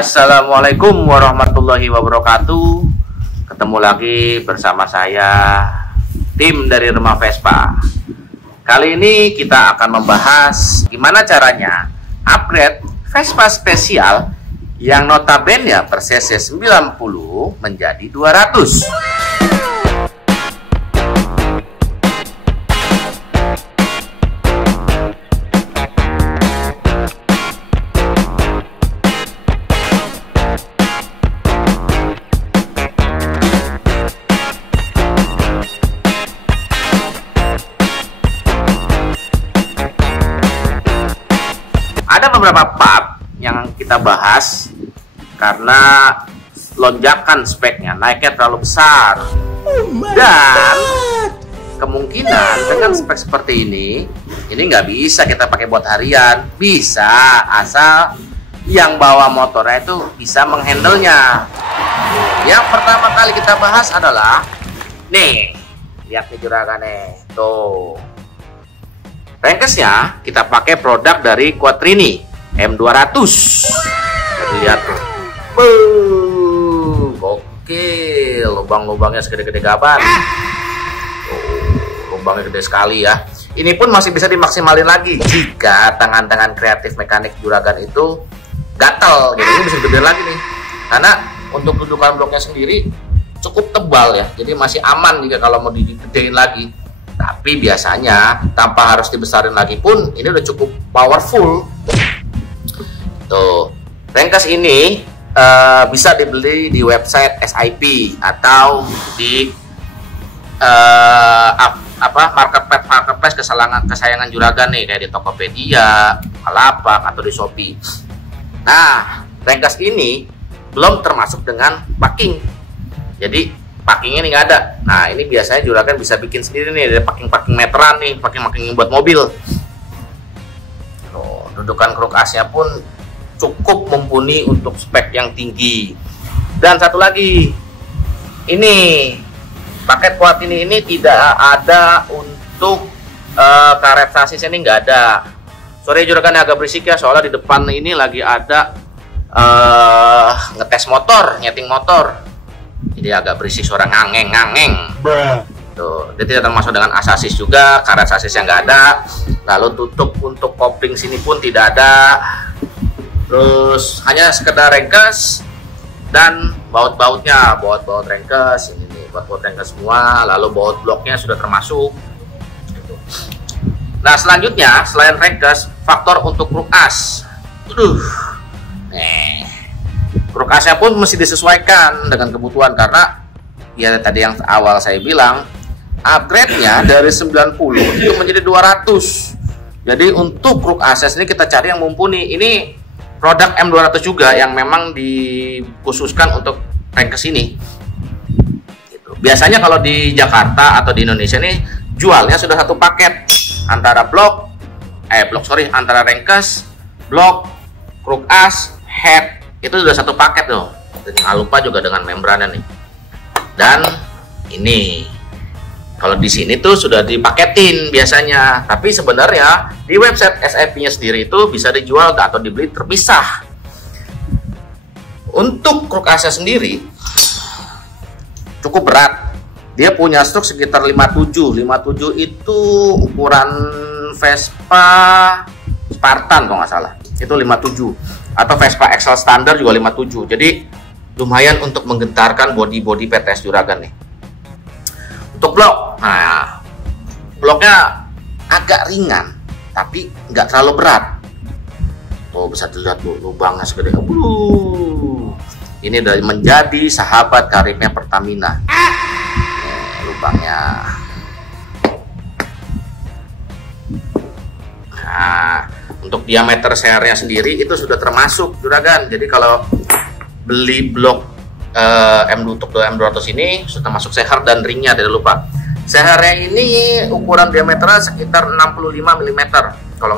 Assalamualaikum warahmatullahi wabarakatuh. Ketemu lagi bersama saya, tim dari Rumah Vespa. Kali ini kita akan membahas gimana caranya upgrade Vespa spesial yang notabene per cc 90 menjadi 200. Ada beberapa part yang kita bahas karena lonjakan speknya naiknya terlalu besar, dan kemungkinan dengan spek seperti ini nggak bisa kita pakai buat harian. Bisa, asal yang bawa motornya itu bisa menghandlenya. Yang pertama kali kita bahas adalah nih, lihat nih juragannya tuh. Crankcase-nya kita pakai produk dari Quattrini M200. Jadi lihat tuh. Gokil, lubang-lubangnya segede-gede gaban. Lubangnya gede sekali ya. Ini pun masih bisa dimaksimalin lagi jika tangan-tangan kreatif mekanik juragan itu gatel. Jadi ini bisa gede lagi nih. Karena untuk dudukan bloknya sendiri cukup tebal ya. Jadi masih aman jika kalau mau digedein lagi. Tapi biasanya tanpa harus dibesarin lagi pun ini udah cukup powerful. Tuh, crankcase ini bisa dibeli di website SIP atau di marketplace kesayangan juragan nih, kayak di Tokopedia, Bukalapak atau di Shopee. Nah, crankcase ini belum termasuk dengan packing. Jadi packingnya nih nggak ada. Nah, ini biasanya juragan bisa bikin sendiri nih, ada packing meteran nih, packing buat mobil. Loh, dudukan kruk asnya pun cukup mumpuni untuk spek yang tinggi. Dan satu lagi, ini paket Quattrini ini tidak ada untuk karet sasis, ini nggak ada. Sorry juragan agak berisik ya, soalnya di depan ini lagi ada ngetes motor, nyeting motor. Jadi agak berisik, suara ngangeng. Tuh, dia tidak termasuk dengan asasis juga, karet sasis yang nggak ada. Lalu tutup untuk kopling sini pun tidak ada. Terus hanya sekedar crankcase dan baut-bautnya, baut crankcase ini nih, baut crankcase semua. Lalu baut bloknya sudah termasuk. Nah, selanjutnya selain crankcase, faktor untuk kruk as. Kruk asnya pun mesti disesuaikan dengan kebutuhan, karena ya tadi yang awal saya bilang upgrade-nya dari 90 itu menjadi 200. Jadi untuk kruk asnya ini kita cari yang mumpuni. Ini produk M200 juga yang memang dikhususkan untuk crankcase ini. Gitu. Biasanya kalau di Jakarta atau di Indonesia ini jualnya sudah satu paket antara antara crankcase, blok, kruk as, head. Itu sudah satu paket tuh. Jangan lupa juga dengan membrannya nih. Dan ini kalau di sini tuh sudah dipaketin biasanya. Tapi sebenarnya di website SIP-nya sendiri itu bisa dijual atau dibeli terpisah. Untuk kruk asnya sendiri cukup berat. Dia punya stroke sekitar 57. 57 itu ukuran Vespa Spartan kalau nggak salah. Itu 57. Atau Vespa XL standar juga 57. Jadi lumayan untuk menggentarkan bodi PTS juragan nih. Untuk blok, nah bloknya agak ringan tapi nggak terlalu berat. Tuh bisa dilihat tuh lubangnya segede. Ini udah menjadi sahabat karibnya Pertamina. Lubangnya. Nah, untuk diameter sernya sendiri itu sudah termasuk juragan. Jadi kalau beli blok M200 ini sudah termasuk seher dan ringnya, tidak lupa. Sehernya ini ukuran diameternya sekitar 65 mm kalau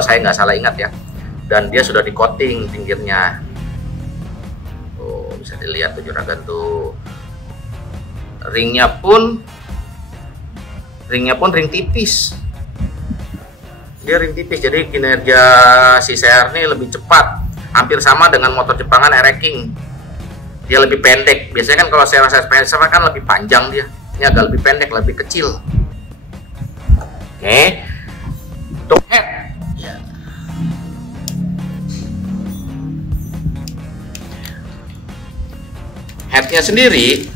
saya nggak salah ingat ya. Dan dia sudah di coating pinggirnya. Tuh, bisa dilihat tuh juragan tuh. Ringnya pun ring tipis. Dia ring tipis, jadi kinerja si seher ini lebih cepat. hampir sama dengan motor Jepangan Air King. Dia lebih pendek. Biasanya kan kalau saya Spencer kan lebih panjang dia. Ini agak lebih pendek, lebih kecil. Oke. Untuk head. Ya. Headnya sendiri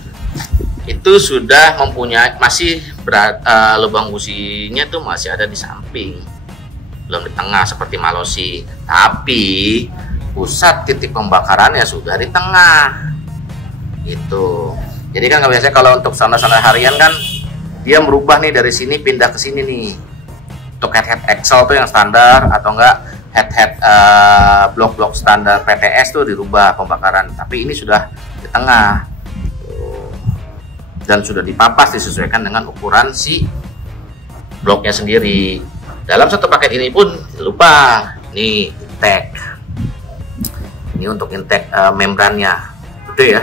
itu sudah mempunyai lubang businya tuh masih ada di samping, belum di tengah seperti Malossi, tapi pusat titik pembakarannya sudah di tengah gitu. Jadi kan biasanya kalau untuk standar harian kan dia merubah nih dari sini pindah ke sini nih. Untuk head Excel tuh yang standar atau enggak head blok-blok standar PTS tuh dirubah pembakaran, tapi ini sudah di tengah dan sudah dipapas disesuaikan dengan ukuran si bloknya sendiri. Dalam satu paket ini pun lupa nih intake. Ini untuk intake membrannya gede ya.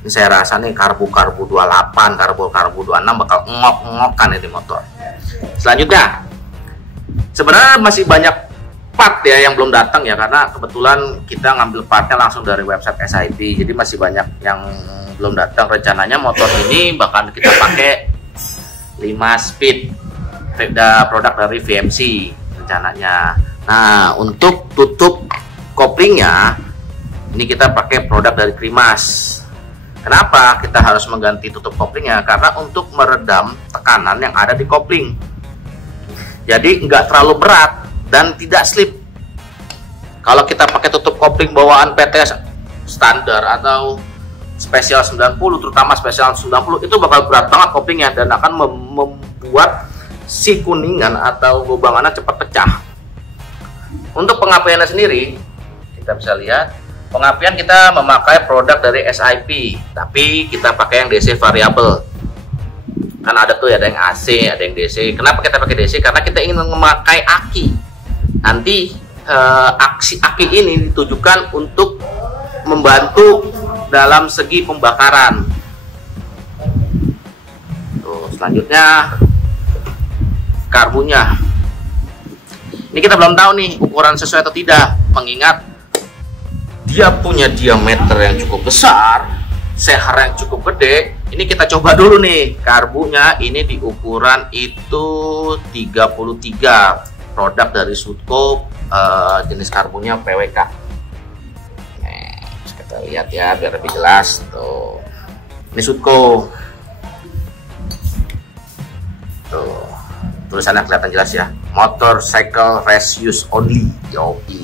Ini saya rasa nih karbu 28, karbu 26 bakal ngok-ngokan ini motor. Selanjutnya, sebenarnya masih banyak part ya yang belum datang ya, karena kebetulan kita ngambil partnya langsung dari website SIP, jadi masih banyak yang belum datang. Rencananya motor ini bakal kita pakai 5 speed, produk dari VMC rencananya. Nah, untuk tutup koplingnya ini kita pakai produk dari Krimas. Kenapa kita harus mengganti tutup koplingnya? Karena untuk meredam tekanan yang ada di kopling. Jadi nggak terlalu berat dan tidak slip. Kalau kita pakai tutup kopling bawaan PTS standar atau spesial 90, terutama spesial 90, itu bakal berat banget koplingnya dan akan membuat si kuningan atau lubangannya cepat pecah. Untuk pengapiannya sendiri, kita bisa lihat pengapian kita memakai produk dari SIP, tapi kita pakai yang DC variabel. Kan ada tuh ya, ada yang AC, ada yang DC. Kenapa kita pakai DC? Karena kita ingin memakai aki. Nanti aki ini ditujukan untuk membantu dalam segi pembakaran. Tuh, selanjutnya karbunya. Ini kita belum tahu nih ukuran sesuai atau tidak, mengingat dia punya diameter yang cukup besar, sehar yang cukup gede. Ini kita coba dulu nih karbunya. Ini di ukuran itu 33, produk dari Sutco, jenis karbunya PWK. Nah, kita lihat ya biar lebih jelas. Tuh, ini Sutco. Tuh, tulisannya kelihatan jelas ya, motorcycle race use only. Yoi.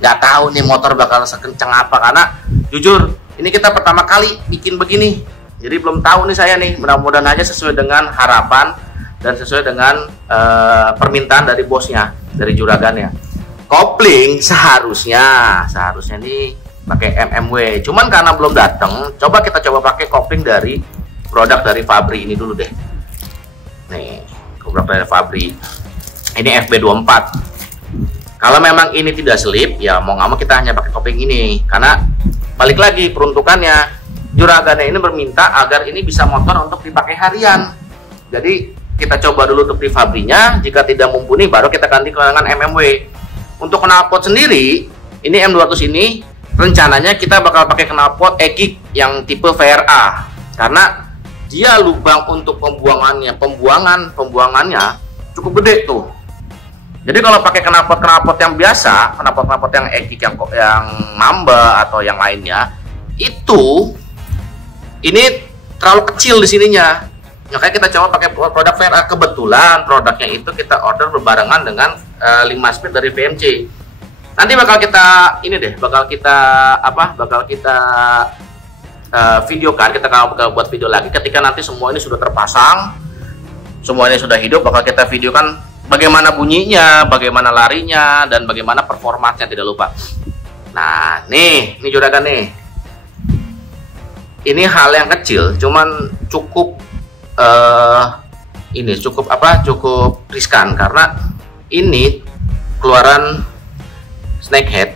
Nggak tahu nih motor bakal sekencang apa, karena jujur ini kita pertama kali bikin begini, jadi belum tahu nih saya nih. Mudah-mudahan aja sesuai dengan harapan dan sesuai dengan permintaan dari bosnya, dari juragannya. Kopling seharusnya nih pakai MMW, cuman karena belum datang, kita coba pakai kopling dari produk dari Fabri ini dulu deh. Nih, produk dari Fabri ini FB24. Kalau memang ini tidak slip, ya mau nggak mau kita hanya pakai kopling ini. Karena balik lagi peruntukannya, juragannya ini berminta agar ini bisa motor untuk dipakai harian. Jadi kita coba dulu untuk di Fabrinya. Jika tidak mumpuni, baru kita ganti dengan MMW. Untuk knalpot sendiri, ini M200 ini rencananya kita bakal pakai knalpot EGIG yang tipe VRA, karena dia lubang untuk pembuangannya cukup gede tuh. Jadi kalau pakai knalpot yang biasa, knalpot yang EGIG yang Mamba atau yang lainnya, ini terlalu kecil di sininya. Makanya kita coba pakai produk VRA. Kebetulan produknya itu kita order berbarengan dengan 5 speed dari VMC. Nanti bakal kita videokan, kita bakal buat video lagi ketika nanti semua ini sudah terpasang, semua ini sudah hidup, bakal kita videokan bagaimana bunyinya, bagaimana larinya, dan bagaimana performanya, tidak lupa. Nah, ini juragan nih. Ini hal yang kecil, cuman cukup cukup riskan, karena ini keluaran snakehead.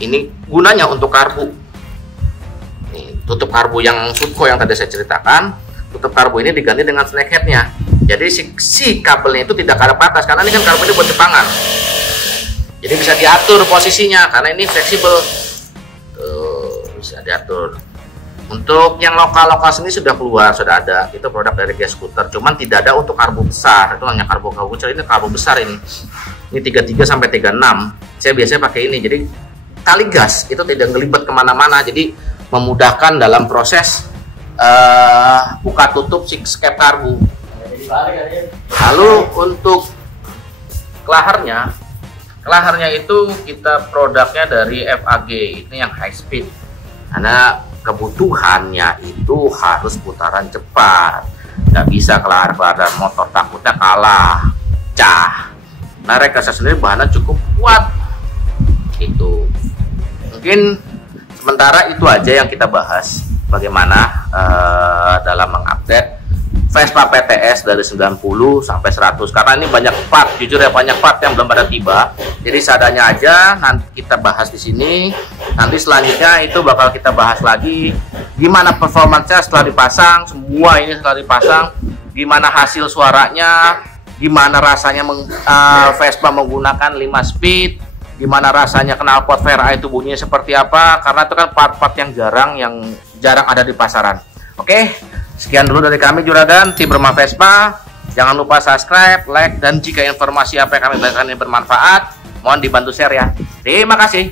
Ini gunanya untuk karbu. Nih, tutup karbu yang Sutco yang tadi saya ceritakan, tutup karbu ini diganti dengan snakeheadnya. Jadi si kabelnya itu tidak kalah patas, karena ini kan karbu ini buat Jepangan. Jadi bisa diatur posisinya karena ini fleksibel. Tuh, bisa diatur. Untuk yang lokal sini sudah keluar, sudah ada. Itu produk dari Gas Scooter. Cuman tidak ada untuk karbo besar. Itu hanya karbo kecil. Ini karbo besar ini. Ini 33 sampai 36. Saya biasanya pakai ini. Jadi tali gas itu tidak ngelibet kemana-mana. Jadi memudahkan dalam proses buka tutup si skep karbu. Lalu untuk kelaharnya itu kita produknya dari FAG, ini yang high speed karena kebutuhannya itu harus putaran cepat, nggak bisa kelahar-kelahar motor, takutnya kalah pecah. Nah rekasa sendiri bahannya cukup kuat itu. Mungkin sementara itu aja yang kita bahas, bagaimana dalam mengupdate Vespa PTS dari 90 sampai 100, karena ini banyak part, jujur ya banyak part yang belum pada tiba. Jadi seadanya aja nanti kita bahas di sini. Nanti selanjutnya itu bakal kita bahas lagi gimana performanya setelah dipasang, semua ini setelah dipasang, gimana hasil suaranya, gimana rasanya Vespa menggunakan 5 speed, gimana rasanya knalpot Vera itu bunyinya seperti apa, karena itu kan part-part yang jarang ada di pasaran. Oke, sekian dulu dari kami Juragan, tim Remah Vespa. Jangan lupa subscribe, like, dan jika informasi apa yang kami berikan ini bermanfaat, mohon dibantu share ya. Terima kasih.